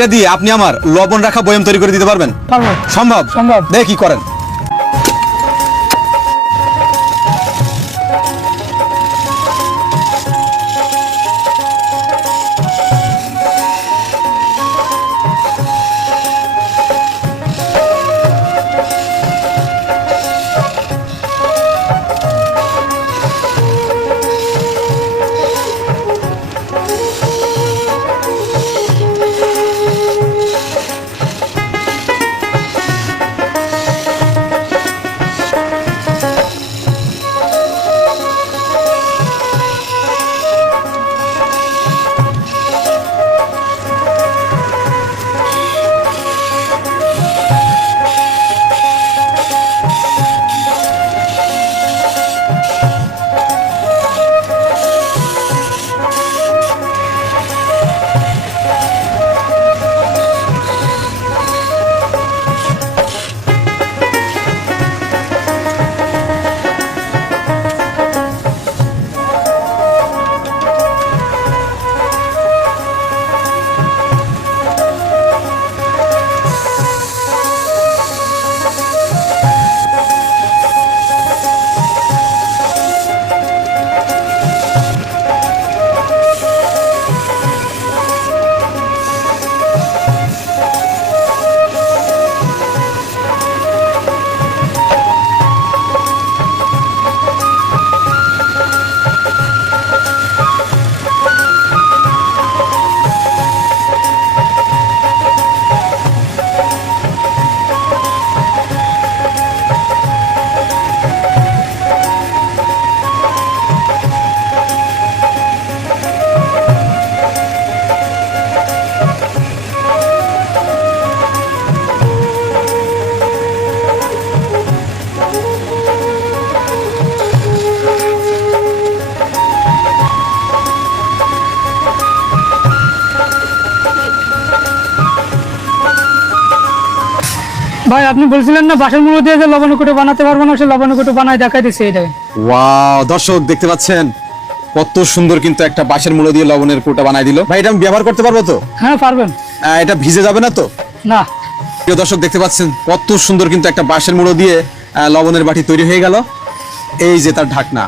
এইটা দিয়ে আপনি আমার লবণ রাখা বয়াম তৈরি করে দিতে পারবেন? পারবো। সম্ভব? সম্ভব। দেখি কি করেন। ভাই আপনি বলছিলেন না বাঁশের মুড়ো দিয়ে যে লবণ কুটো বানাতে পারবো না, সে লবণ কুটো বানায় দেখাই দিচ্ছে এইটাকে। ওয়াও, দর্শক দেখতে পাচ্ছেন কত সুন্দর কিন্তু একটা বাঁশের মুড়ো দিয়ে লবণের কোটা বানাই দিল। ভাই এটা আমি ব্যবহার করতে পারবো তো? হ্যাঁ পারবেন। এটা ভিজে যাবে না তো? না। প্রিয় দর্শক দেখতে পাচ্ছেন কত সুন্দর কিন্তু একটা বাঁশের মুড়ো দিয়ে লবণের বাটি তৈরি হয়ে গেল। এই যে তার ঢাকনা।